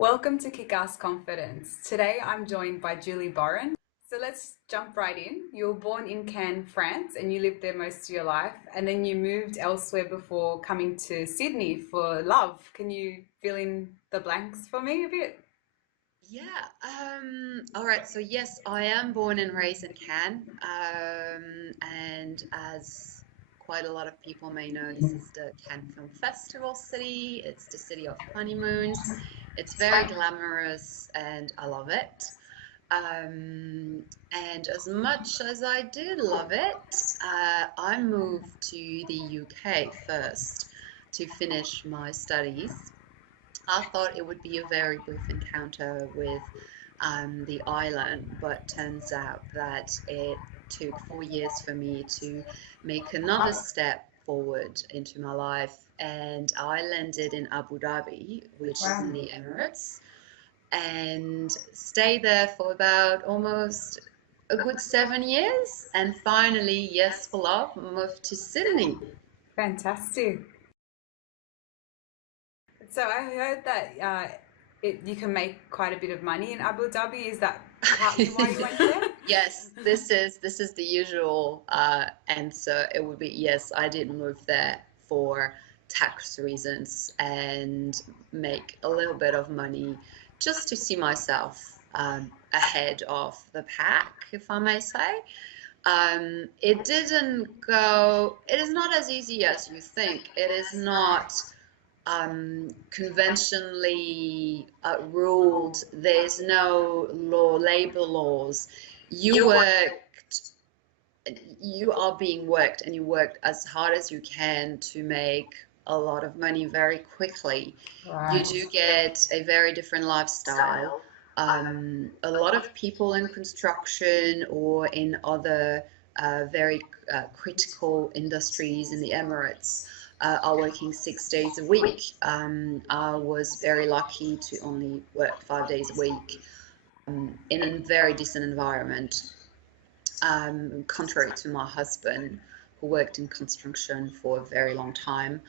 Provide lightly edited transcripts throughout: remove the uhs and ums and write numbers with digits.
Welcome to Kick-Ass Confidence. Today I'm joined by Julie Borron. So let's jump right in. You were born in Cannes, France, and you lived there most of your life, and then you moved elsewhere before coming to Sydney for love. Can you fill in the blanks for me a bit? All right. So yes, I am born and raised in Cannes, and as quite a lot of people may know, this is the Cannes Film Festival city. It's the city of honeymoons. It's very glamorous, and I love it. And as much as I did love it, I moved to the UK first to finish my studies. I thought it would be a very brief encounter with the island, but turns out that it took 4 years for me to make another step forward into my life. And I landed in Abu Dhabi, which is in Wow. the Emirates, and stayed there for about almost a good 7 years. And finally, yes, for love, moved to Sydney. Fantastic. So I heard that you can make quite a bit of money in Abu Dhabi. Is that partly why you went there? Yes, this is the usual answer. It would be yes, I did move there for tax reasons and make a little bit of money just to see myself ahead of the pack, if I may say. It didn't go, it is not as easy as you think. It is not conventionally ruled. There's no labor laws. You worked, you are being worked, and you worked as hard as you can to make a lot of money very quickly. You Right. do get a very different lifestyle. A lot of people in construction or in other very critical industries in the Emirates are working 6 days a week. I was very lucky to only work 5 days a week in a very decent environment, contrary to my husband, who worked in construction for a very long time.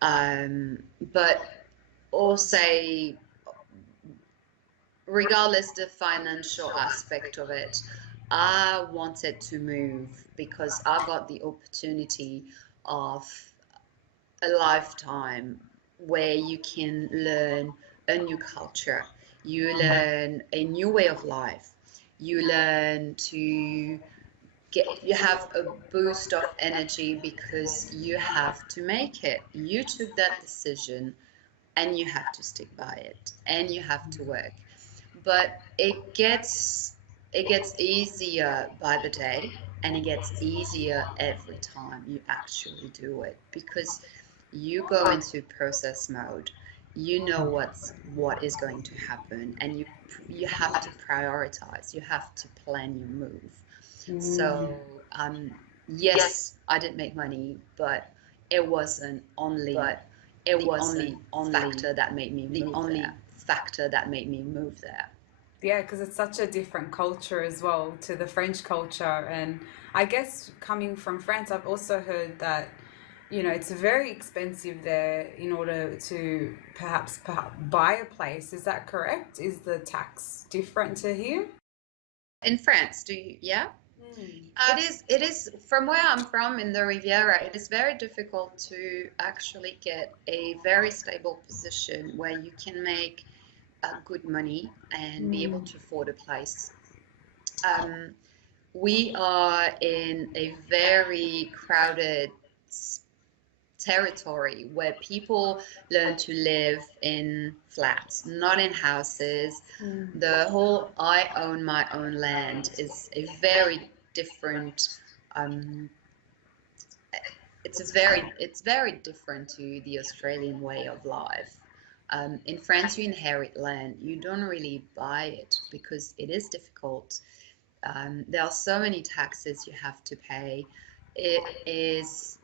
But also, regardless the financial aspect of it, I wanted to move because I got the opportunity of a lifetime where you can learn a new culture, you learn a new way of life, you learn to you have a boost of energy because you have to make it. You took that decision and you have to stick by it and you have to work. But it gets easier by the day, and it gets easier every time you actually do it because you go into process mode. You know what is going to happen, and you have to prioritize. You have to plan your move. Mm. So yes, I did make money, but it wasn't only the only factor that made me move there. Factor that made me move there. Yeah, because it's such a different culture as well to the French culture. And I guess coming from France, I've also heard that, it's very expensive there in order to perhaps buy a place. Is that correct? Is the tax different to here? In France, do you? Yeah. Mm. It is from where I'm from in the Riviera. It is very difficult to actually get a very stable position where you can make good money and be able Mm. to afford a place. Um, we are in a very crowded territory where people learn to live in flats, not in houses. Mm. The whole I own my own land is a very different um, it's very different to the Australian way of life. In France, you inherit land. You don't really buy it because it is difficult. There are so many taxes you have to pay. It is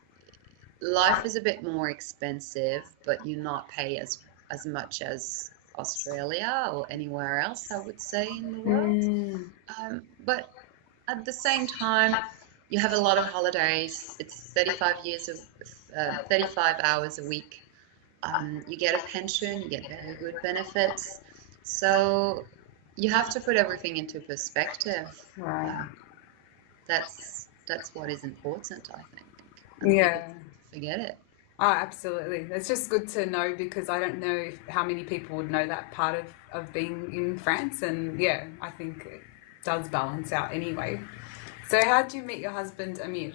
Life is a bit more expensive, but you not pay as much as Australia or anywhere else, I would say, in the world. Mm. But at the same time, you have a lot of holidays. It's 35 hours a week. You get a pension, you get very good benefits. So you have to put everything into perspective. Right. Um, that's what is important, I think, and people Yeah. forget it. Oh, absolutely. It's just good to know because I don't know how many people would know that part of being in France. And yeah, I think it does balance out anyway. So, how did you meet your husband, Amir?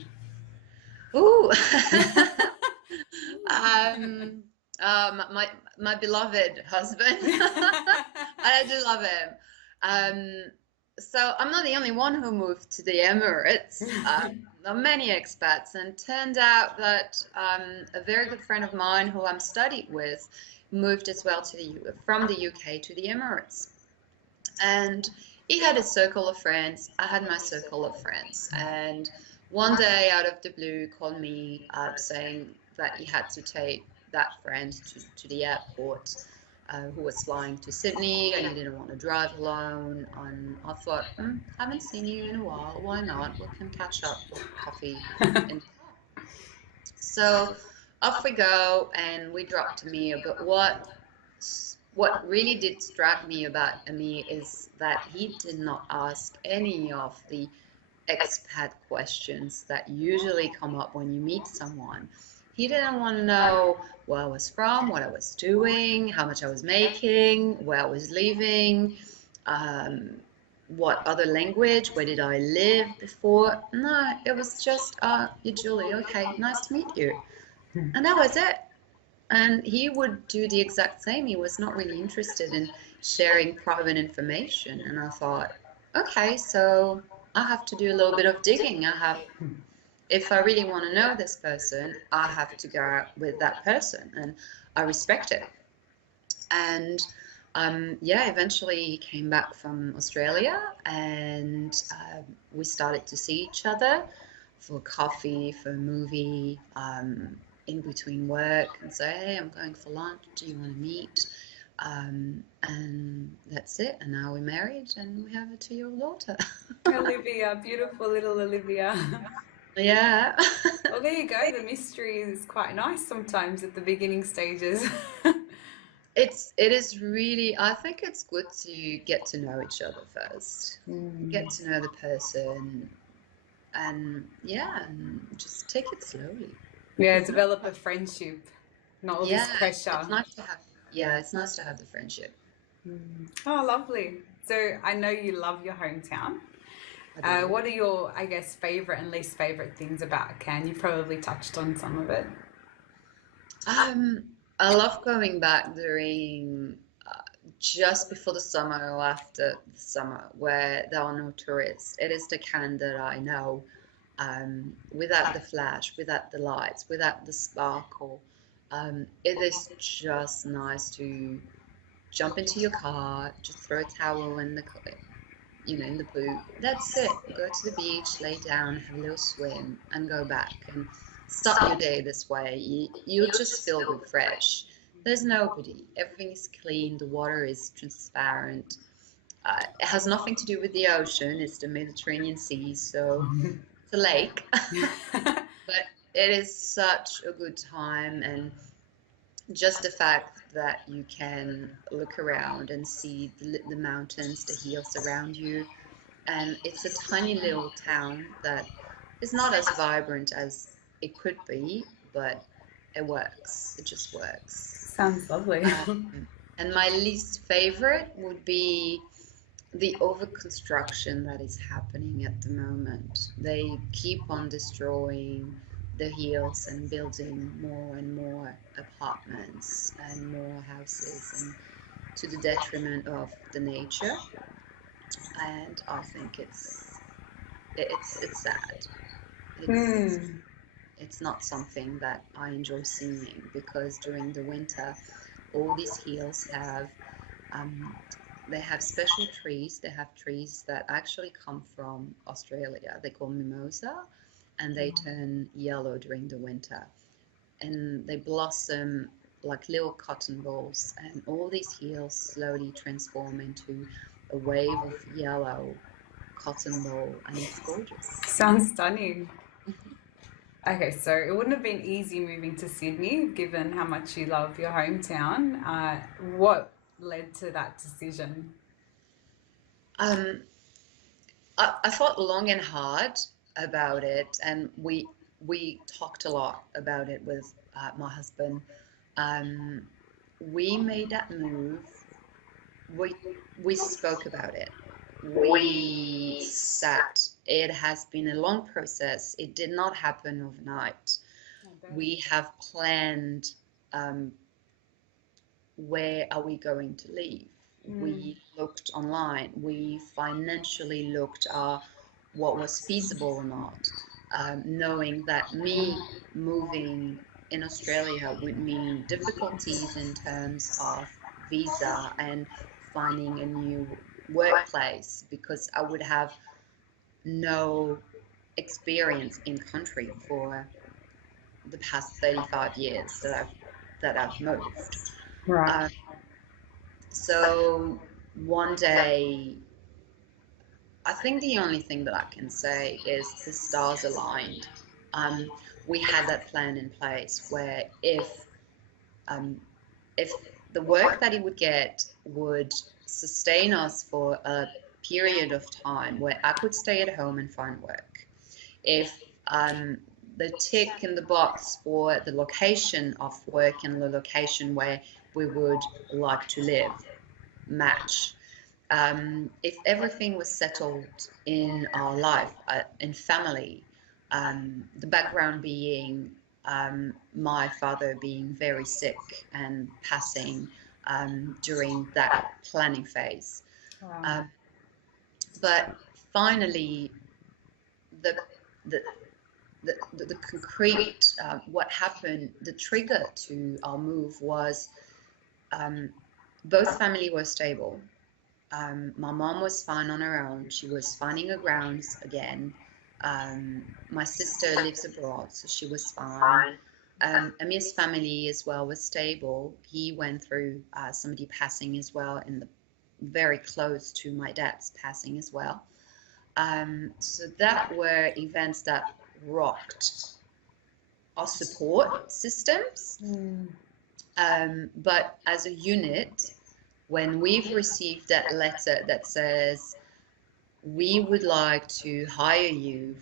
Ooh. um, my beloved husband. I do love him. So I'm not the only one who moved to the Emirates. There are many expats, and turned out that a very good friend of mine who I'm studied with moved as well to from the UK to the Emirates. And he had a circle of friends. I had my circle of friends. And one day, out of the blue, called me up saying that he had to take that friend to the airport, who was flying to Sydney, and he didn't want to drive alone. And I thought, haven't seen you in a while. Why not? We can catch up for coffee in. So off we go, and we dropped Amir. But what really did strike me about Amir is that he did not ask any of the expat questions that usually come up when you meet someone. He didn't want to know where I was from, what I was doing, how much I was making, where I was living, um, what other language, where did I live before. No, it was just, you're Julie, okay, nice to meet you. And that was it. And he would do the exact same. He was not really interested in sharing private information. And I thought, okay, so I have to do a little bit of digging. If I really want to know this person, I have to go out with that person, and I respect it. And yeah, eventually he came back from Australia, and we started to see each other for coffee, for a movie, in between work, and say, hey, I'm going for lunch. Do you want to meet? And that's it. And now we're married, and we have a 2-year-old daughter. Olivia, beautiful little Olivia. Yeah. Well, there you go. The mystery is quite nice sometimes at the beginning stages. It is really, I think it's good to get to know each other first. Get to know the person, and yeah, and just take it slowly. Yeah, It's not, develop a friendship, not all this yeah, pressure. it's nice to have, yeah, it's nice to have the friendship. Oh, lovely. So I know you love your hometown. I do. What are your, I guess, favorite and least favorite things about Cannes? You probably touched on some of it. Um, I love going back during just before the summer or after the summer where there are no tourists. It is the Cannes that I know, without the flash, without the lights, without the sparkle. It is just nice to jump into your car, just throw a towel in in the boot. That's it. Go to the beach, lay down, have a little swim, and go back and start your day this way. You'll just feel refreshed. There's nobody. Everything is clean. The water is transparent. It has nothing to do with the ocean. It's the Mediterranean Sea, so it's a lake. But it is such a good time, and just the fact that you can look around and see the mountains, the hills around you, and it's a tiny little town that is not as vibrant as it could be, but it works. It just works. Sounds lovely. And my least favorite would be the overconstruction that is happening at the moment. They keep on destroying the hills and building more and more apartments and more houses, and to the detriment of the nature. And I think it's sad. It's Hmm. it's not something that I enjoy seeing, because during the winter, all these hills have um, they have special trees. They have trees that actually come from Australia. They call mimosa, and they turn yellow during the winter, and they blossom like little cotton balls, and all these hills slowly transform into a wave of yellow cotton ball, and it's gorgeous. Sounds stunning. Okay, so it wouldn't have been easy moving to Sydney given how much you love your hometown. What led to that decision? Um, I thought long and hard about it, and we talked a lot about it with my husband. Um, we made that move. We we spoke about it. We sat. It has been a long process. It did not happen overnight. I bet. We have planned, um, where are we going to live? Mm. We looked online. We financially looked what was feasible or not, knowing that me moving in Australia would mean difficulties in terms of visa and finding a new workplace because I would have no experience in country for the past 35 years that I've moved. Right. Um, so one day, I think the only thing that I can say is the stars aligned. Um, we had that plan in place where um, if the work that he would get would sustain us for a period of time where I could stay at home and find work, if the tick in the box for the location of work and the location where we would like to live match, if everything was settled in our life, in family, the background being my father being very sick and passing during that planning phase. Wow. Um, but finally, the the the concrete, what happened, the trigger to our move was, um, both family were stable. My mom was fine on her own. She was finding her grounds again. My sister lives abroad, so she was fine. Amir's family as well was stable. He went through somebody passing as well, in the very close to my dad's passing as well. So that were events that rocked our support systems. Mm. But as a unit, when we've received that letter that says we would like to hire you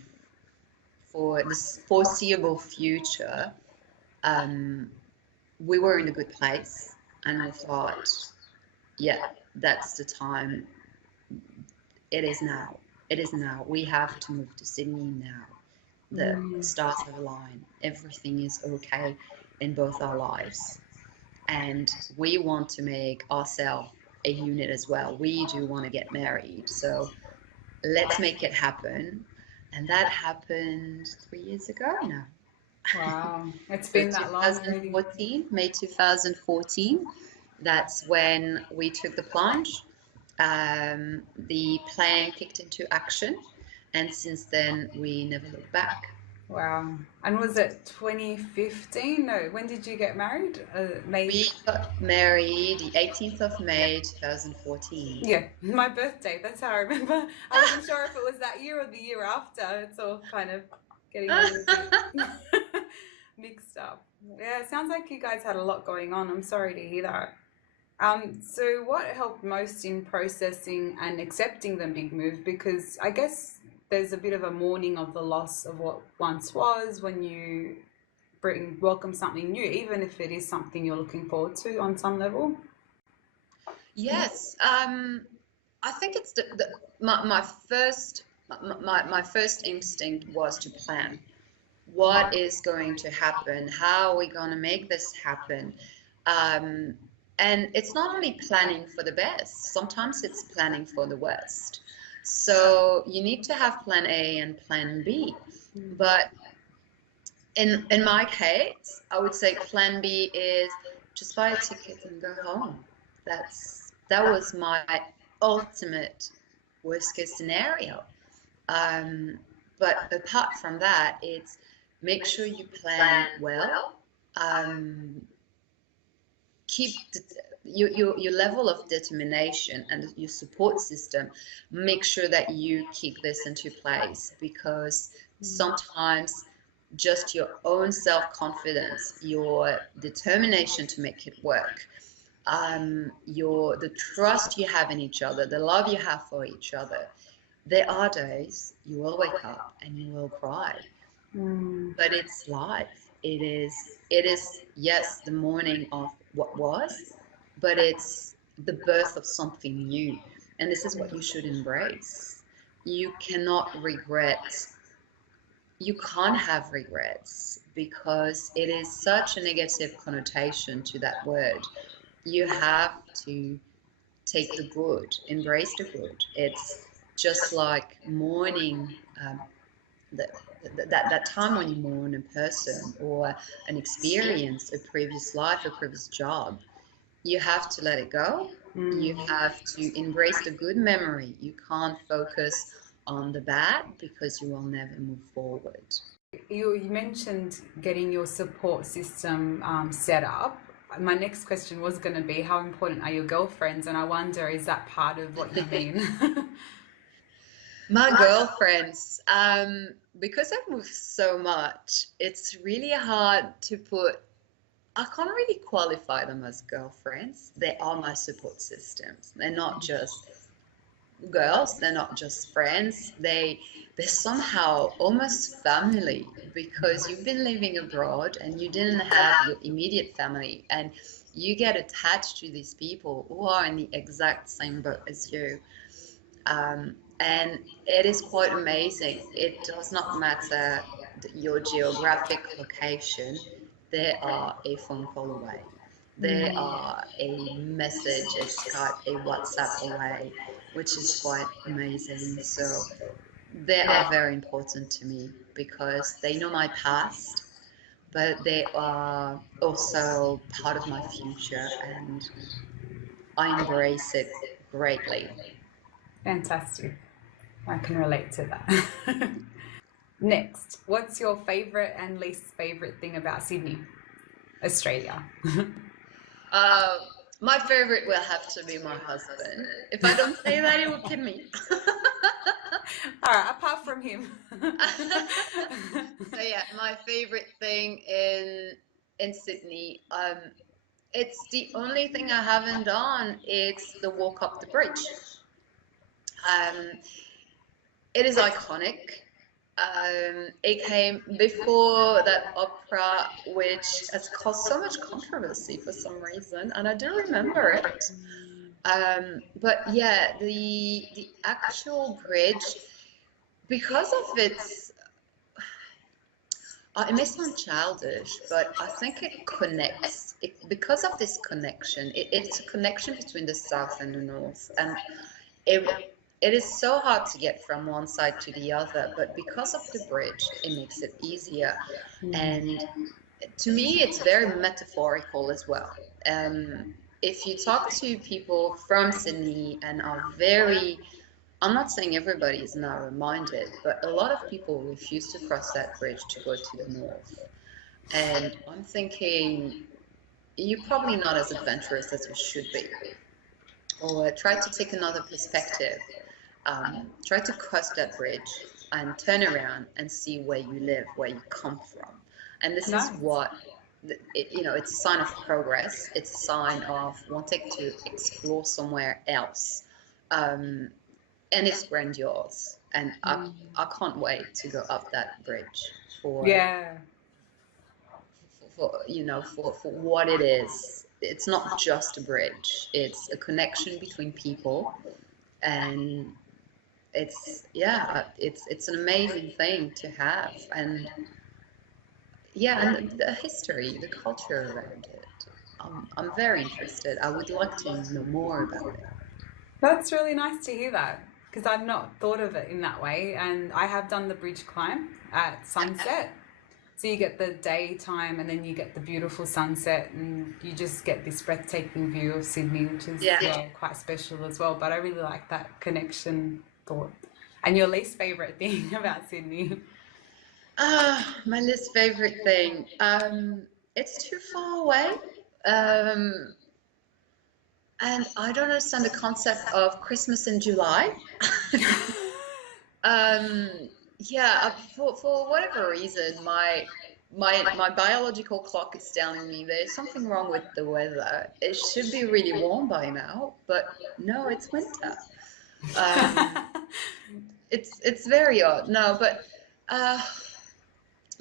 for the foreseeable future, um, we were in a good place and we thought, yeah, that's the time. It is now. It is now. We have to move to Sydney now. The Mm. stars have aligned. Everything is okay in both our lives. And we want to make ourselves a unit as well. We do want to get married. So let's make it happen. And that happened 3 years ago now. Wow. It's So been that long already. 2014, May 2014, that's when we took the plunge. The plan kicked into action. And since then, we never looked back. Wow. And was it 2015? No, when did you get married? May. We got married the 18th of May 2014. Yeah, my birthday. That's how I remember. I wasn't sure if it was that year or the year after. It's all kind of getting a little bit mixed up. Yeah, it sounds like you guys had a lot going on. I'm sorry to hear that. So what helped most in processing and accepting the big move? Because I guess there's a bit of a mourning of the loss of what once was when you welcome something new, even if it is something you're looking forward to on some level. Yes, I think it's my first instinct was to plan. What is going to happen? How are we going to make this happen? Um, and it's not only planning for the best, sometimes it's planning for the worst. So you need to have plan A and plan B. But in my case, I would say plan B is just buy a ticket and go home. That was my ultimate worst case scenario. But apart from that, it's make sure you plan well. Um, keep your level of determination and your support system. Make sure that you kick this into place, because sometimes just your own self-confidence, your determination to make it work, the trust you have in each other, the love you have for each other. There are days you will wake up and you will cry, Mm. but it's life. It is yes, the morning of what was, but it's the birth of something new. And this is what you should embrace. You cannot regret, you can't have regrets because it is such a negative connotation to that word. You have to take the good, embrace the good. It's just like mourning, the, that time when you mourn a person or an experience, a previous life, a previous job. You have to let it go. You Mm. have to embrace the good memory. You can't focus on the bad because you will never move forward. You mentioned getting your support system set up. My next question was going to be, how important are your girlfriends? And I wonder, is that part of what you mean? My girlfriends, because I've moved so much, it's really hard to put, I can't really qualify them as girlfriends. They are my support systems. They're not just girls, they're not just friends. They're somehow almost family because you've been living abroad and you didn't have your immediate family, and you get attached to these people who are in the exact same boat as you. And it is quite amazing. It does not matter your geographic location, they are a phone call away. They Mm. are a message, a Skype, a WhatsApp away, which is quite amazing. So they are very important to me because they know my past, but they are also part of my future, and I embrace it greatly. Fantastic. I can relate to that. Next, what's your favorite and least favorite thing about Sydney, Australia? Uh, my favorite will have to be my husband. If I don't say that, he will kill me. All right, apart from him. So yeah, my favorite thing in Sydney, it's the only thing I haven't done. It's the walk up the bridge. Um, it is iconic. It came before that opera, which has caused so much controversy for some reason, and I do remember it. But yeah, the actual bridge, because of its, it may sound childish, but I think it connects. Because of this connection, it's a connection between the south and the north, and it is so hard to get from one side to the other. But because of the bridge, it makes it easier, and to me, it's very metaphorical as well. Um, if you talk to people from Sydney and are very, I'm not saying everybody is narrow-minded, but a lot of people refuse to cross that bridge to go to the north. And I'm thinking, you're probably not as adventurous as you should be. Or try to take another perspective. Try to cross that bridge and turn around and see where you live, where you come from. And this is Nice. what, it's a sign of progress. It's a sign of wanting to explore somewhere else. Um, and it's grandiose. And I can't wait to go up that bridge for, Yeah. for what it is. It's not just a bridge, it's a connection between people. And it's an amazing thing to have. And yeah, and the history, the culture around it. I'm very interested. I would like to know more about it. That's really nice to hear that because I've not thought of it in that way. And I have done the bridge climb at sunset. So you get the daytime and then you get the beautiful sunset, and you just get this breathtaking view of Sydney, which is quite special as well. But I really like that connection thought. And your least favourite thing about Sydney? My least favorite thing. It's too far away. Um, and I don't understand the concept of Christmas in July. Um, yeah, for whatever reason, my my biological clock is telling me there's something wrong with the weather. It should be really warm by now, but no, it's winter. Um, it's very odd. No, but uh,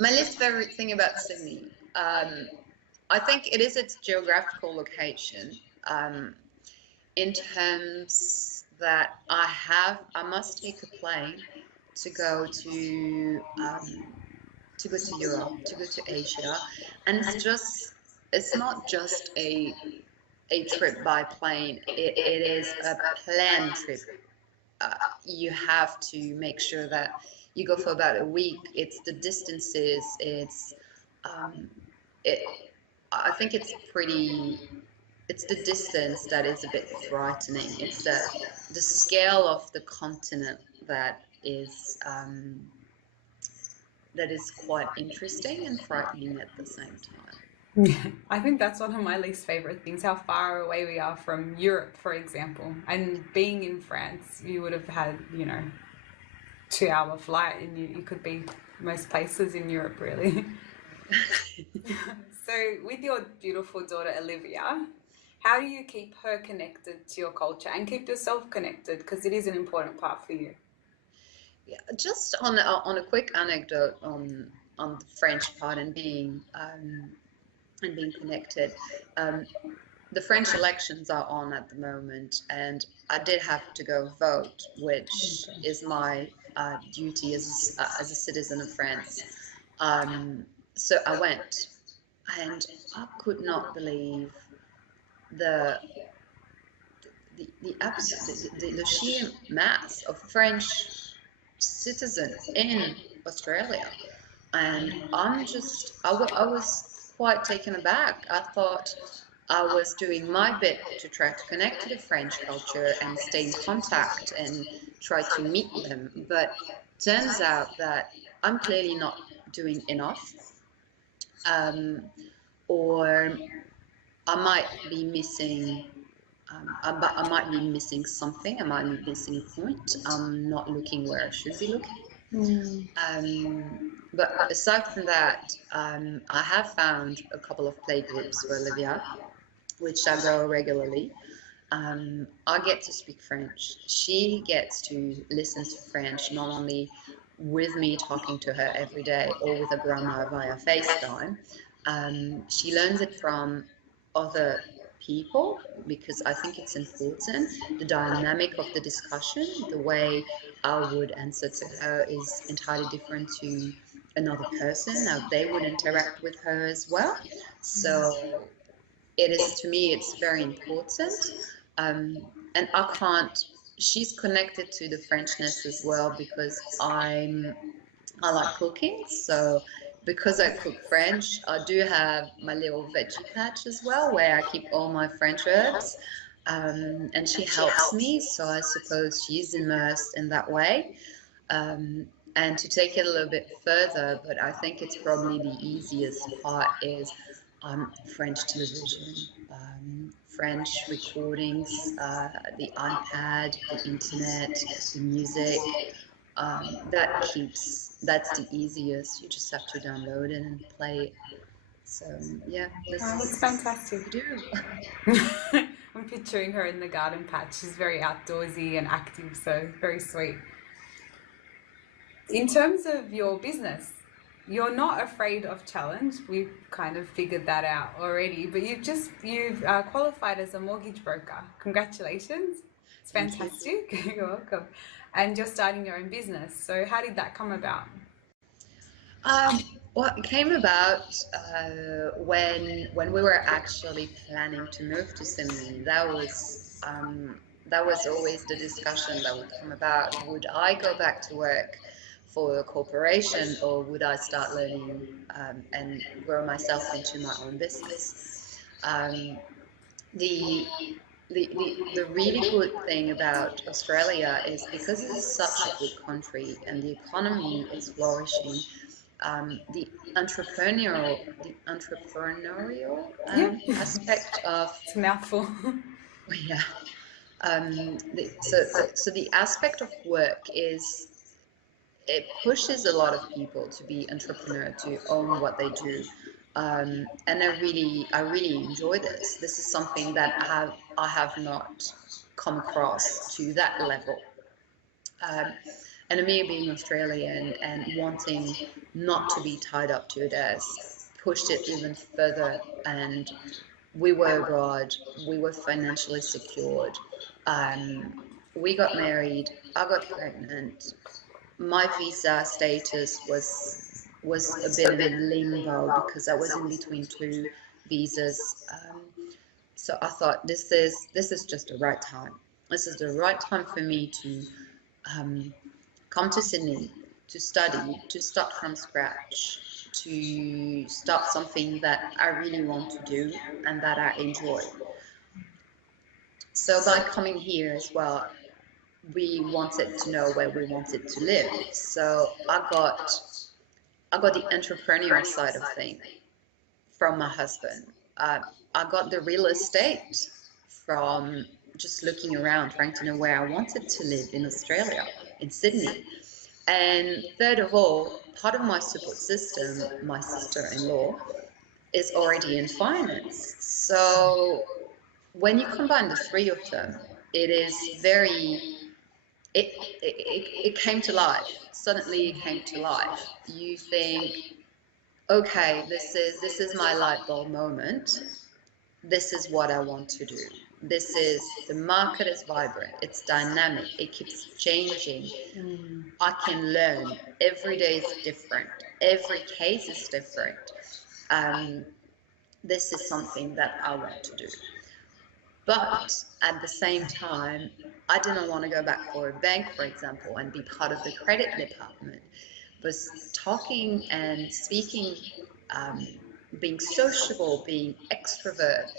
my least favorite thing about Sydney, I think it is its geographical location. In terms that I must take a plane to go to go to Europe, to go to Asia, and it's not just a trip by plane. It is a planned trip. You have to make sure that you go for about a week. It's the distances. Um, it. I think it's the distance that is a bit frightening. It's the scale of the continent that is quite interesting and frightening at the same time. Yeah, I think that's one of my least favorite things, how far away we are from Europe, for example. And being in France, you would have had, 2 hour flight and you could be most places in Europe, really. So, with your beautiful daughter Olivia, how do you keep her connected to your culture and keep yourself connected? Because it is an important part for you. Yeah, just on a quick anecdote on the French part and being connected. Um, the French elections are on at the moment, and I did have to go vote, which is my duty as a citizen of France. Um, so I went, and I could not believe the the sheer mass of French citizens in Australia. And I was quite taken aback. I thought I was doing my bit to try to connect to the French culture and stay in contact and try to meet them. But turns out that I'm clearly not doing enough, um, or I might be missing. I might be missing something. I might be missing a point. I'm not looking where I should be looking. Mm. But aside from that, I have found a couple of play groups for Olivia, which I go regularly. I get to speak French. She gets to listen to French not only with me talking to her every day or with her grandma via FaceTime. She learns it from other people because I think it's important. The dynamic of the discussion, the way I would answer to her is entirely different to another person. Now they would interact with her as well. So it is, to me, it's very important. Um, and I can't, she's connected to the Frenchness as well because I like cooking. So because I cook French, I do have my little veggie patch as well where I keep all my French herbs. And she helps me, so I suppose she's immersed in that way. Um, and to take it a little bit further, but I think it's probably the easiest part is French television, French recordings, the iPad, the internet, the music. That's the easiest. You just have to download it and play it. So yeah, this Oh, that's is fantastic. what we do. I'm picturing her in the garden patch. She's very outdoorsy and active, so very sweet. In terms of your business, you're not afraid of challenge. We've kind of figured that out already, but you've qualified as a mortgage broker. Congratulations. It's Thank you. fantastic. You're welcome. And you're starting your own business. So how did that come about? Um, well, it came about when we were actually planning to move to Sydney. That was always the discussion that would come about. Would I go back to work for a corporation, or would I start learning and grow myself into my own business? Um, the the really good thing about Australia is because it's such a good country and the economy is flourishing. The entrepreneurial Yeah. aspect of It's a mouthful. yeah. So the aspect of work is it pushes a lot of people to be entrepreneur, to own what they do. And I really enjoy this. This is something that I have not come across to that level. Um, and me being Australian and wanting not to be tied up to a desk pushed it even further. And we were abroad, we were financially secured. Um, we got married, I got pregnant. My visa status was a bit in limbo because I was in between two visas. So I thought this is just the right time. This is the right time for me to um, come to Sydney, to study, to start from scratch, to start something that I really want to do and that I enjoy. So by coming here as well, we wanted to know where we wanted to live. So I got the entrepreneurial side of things from my husband. Uh, I got the real estate from just looking around, trying to know where I wanted to live in Australia, in Sydney. And third of all, part of my support system, my sister-in-law, is already in finance. So when you combine the three of them, it is very, it came to life. Suddenly it came to life. You think, okay, this is my light bulb moment. This is what I want to do. This is, the market is vibrant, it's dynamic, it keeps changing. I can learn. Every day is different. Every case is different. Um, this is something that I want to do. But at the same time, I didn't want to go back for a bank, for example, and be part of the credit department. But talking and speaking, um, being sociable, being extrovert,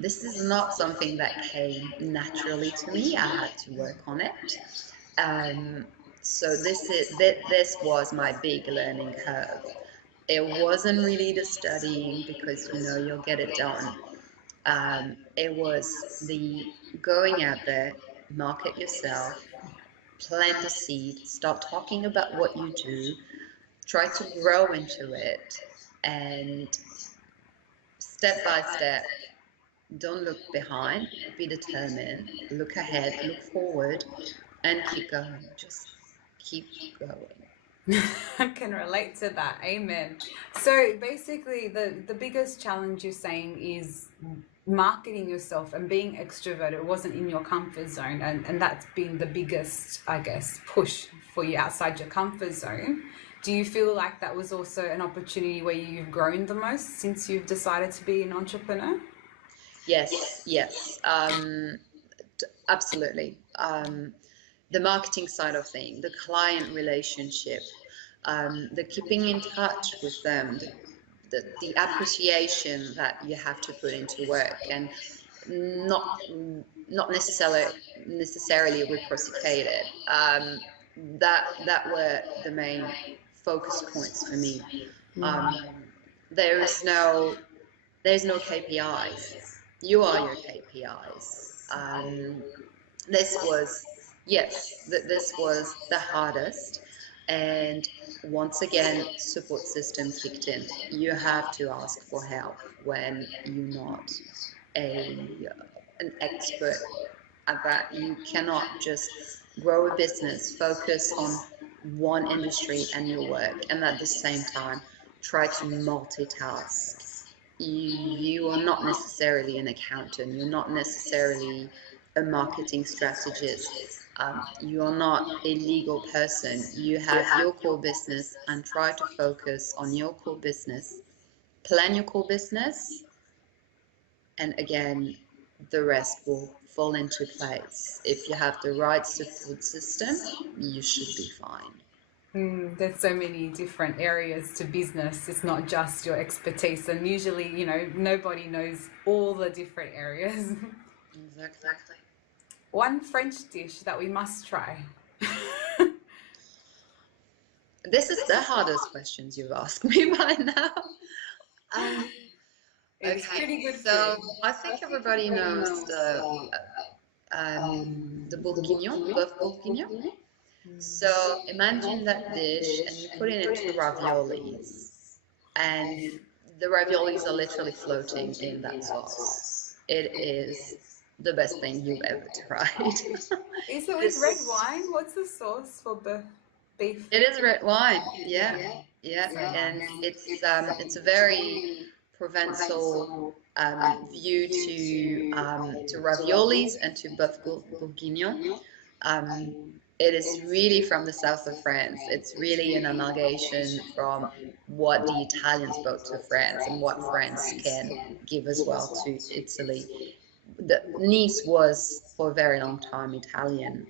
this is not something that came naturally to me. I had to work on it. Um, so this was my big learning curve. It wasn't really the studying because you'll get it done. It was the going out there, market yourself, plant a seed, start talking about what you do, try to grow into it, and step by step, don't look behind, be determined, look ahead, look forward, and keep going. Just keep going. I can relate to that. Amen. So basically, the biggest challenge you're saying is marketing yourself and being extroverted wasn't in your comfort zone, and that's been the biggest, I guess, push for you outside your comfort zone. Do you feel like that was also an opportunity where you've grown the most since you've decided to be an entrepreneur? Yes, absolutely. The marketing side of things, the client relationship, the keeping in touch with them, the appreciation that you have to put into work, and not not necessarily reciprocated. That were the main focus points for me. Um, there's no KPIs. You are your KPIs. This was, yes, this was the hardest. And once again, support system kicked in. You have to ask for help when you're not an expert at that. You cannot just grow a business, focus on one industry and your work, and at the same time try to multitask. You are not necessarily an accountant, you're not necessarily a marketing strategist, you are not a legal person. You have your core business and try to focus on your core business, plan your core business, and again, the rest will fall into place. If you have the right support system, you should be fine. There's so many different areas to business. It's not just your expertise, and usually, nobody knows all the different areas. Exactly. One French dish that we must try. This is the hardest questions you've asked me by now. It's pretty good So food. I think everybody knows the bourguignon, bœuf bourguignon. So imagine that dish and you put it into raviolis, and the raviolis are literally floating in that sauce. It is the best thing you've ever tried. Is it with red This wine? What's the sauce for beef? it is red wine, yeah, Yeah, yeah, so and nice. it's a very Provençal view to raviolis and to bourguignon. Um, it is really from the south of France. It's really an amalgamation from what the Italians brought to France and what France can give as well to Italy. Nice was for a very long time Italian.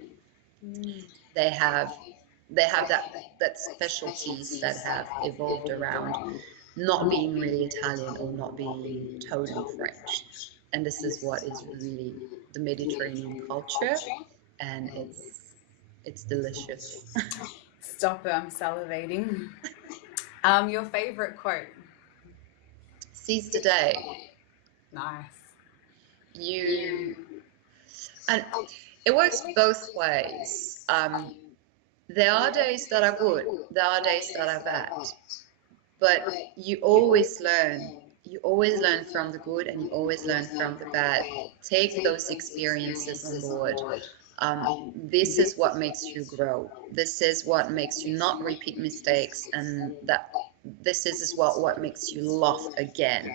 Mm. They have they have that specialties that have evolved around not being really Italian or not being totally French. And this is what is really the Mediterranean culture, and it's delicious. Stop it, I'm salivating. Your favorite quote? Seize the day. Nice. You and it works both ways. There are days that are good, there are days that are bad, but you always learn. You always learn from the good and you always learn from the bad. Take those experiences on board. This is what makes you grow. This is what makes you not repeat mistakes, and that this is as well what makes you laugh again.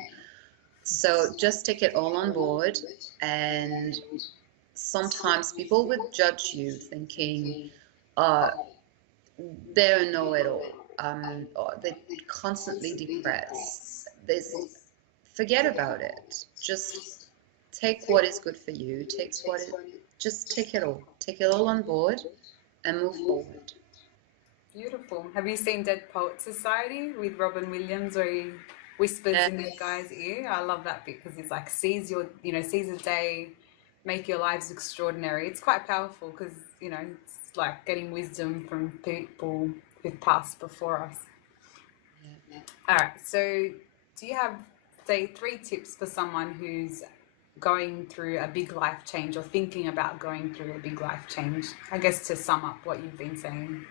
So just take it all on board, and sometimes people would judge you thinking, uh, they're a know-it-all, or they're constantly depressed. Forget about it. Just take what is good for you. Just take it all on board, and move forward. Beautiful. Have you seen Dead Poet Society with Robin Williams where he whispers in the guy's Yes. ear? I love that bit because he's like, seize a day, make your lives extraordinary. It's quite powerful because, it's like getting wisdom from people who've passed before us. Yeah. All right. So, do you have, say, 3 tips for someone who's going through a big life change or thinking about going through a big life change? I guess to sum up what you've been saying.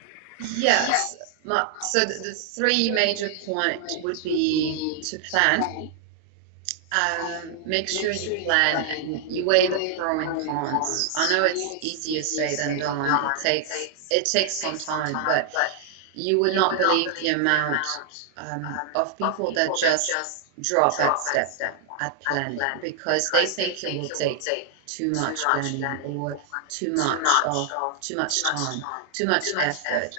Yes. So the three major points would be to plan. Make sure you plan and you weigh the pro and cons. I know it's easier said than done. It takes some time, but you would not believe the amount of people that just drop at step one at planning because they think it will take too much planning or too much of too much time, too much effort,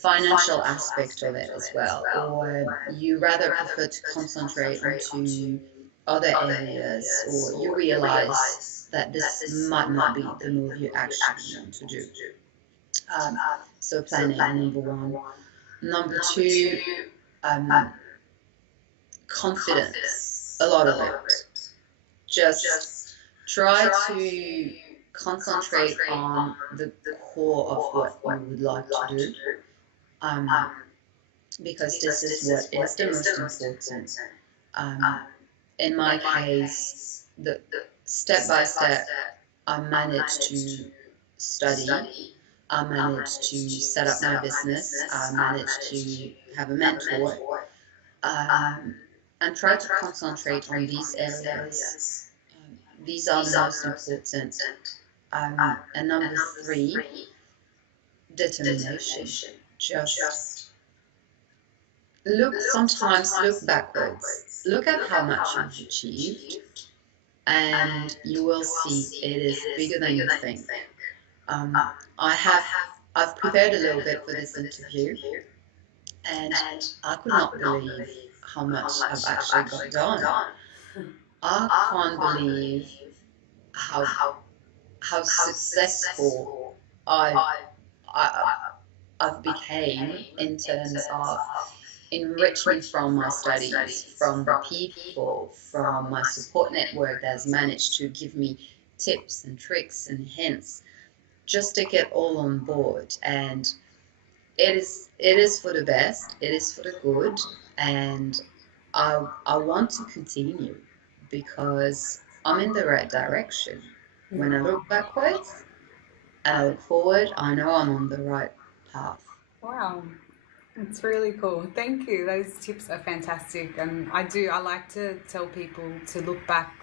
financial aspect of it as well, or you rather prefer to concentrate onto other areas, or you realize that this might not be the move you actually want to do. Um, so planning, number one. Number two, um, confidence. A lot of it. Just try to concentrate on the core of what you would like to do. Um, because this is what is the most important. Um, in my case, the step by step, I managed to study, I managed to set up my business, I managed to have a mentor, um, and try to concentrate on these areas. These are the most important. And number three, determination. Just look backwards. Look at how much you've achieved, and you will see it is bigger than you think. Um, I have I've prepared a little bit for this interview, and I could not believe how much I've actually got done. I can't believe how how successful I've I, I've became in terms of enrichment from my studies, from the people, from my support network that has managed to give me tips and tricks and hints. Just to get all on board, and it is for the best, it is for the good, and I want to continue because I'm in the right direction. When I look backwards, and I look forward. I know I'm on the right path. Wow. It's really cool. Thank you. Those tips are fantastic. And I like to tell people to look back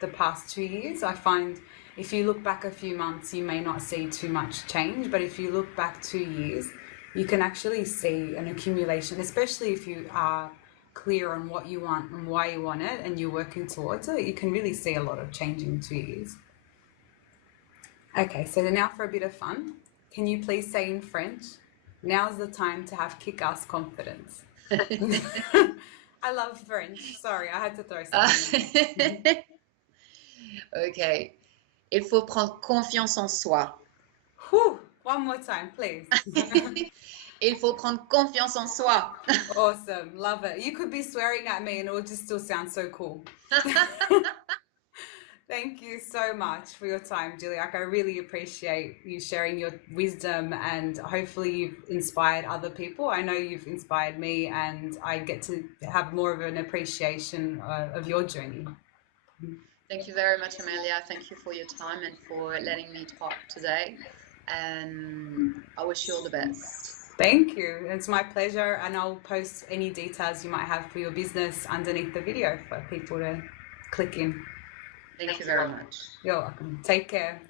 the past 2 years. I find if you look back a few months, you may not see too much change. But if you look back 2 years, you can actually see an accumulation, especially if you are clear on what you want and why you want it and you're working towards it. You can really see a lot of change in 2 years. Okay, so now for a bit of fun. Can you please say in French, now's the time to have kick-ass confidence? I love French. Sorry, I had to throw something in. Ok. Il faut prendre confiance en soi. Whew, one more time, please. Il faut prendre confiance en soi. Awesome, love it. You could be swearing at me and it will just still sound so cool. Thank you so much for your time, Julie. I really appreciate you sharing your wisdom, and hopefully you've inspired other people. I know you've inspired me, and I get to have more of an appreciation of your journey. Thank you very much, Amelia. Thank you for your time and for letting me talk today. And I wish you all the best. Thank you. It's my pleasure, and I'll post any details you might have for your business underneath the video for people to click in. Thank you very much. You're welcome. Take care.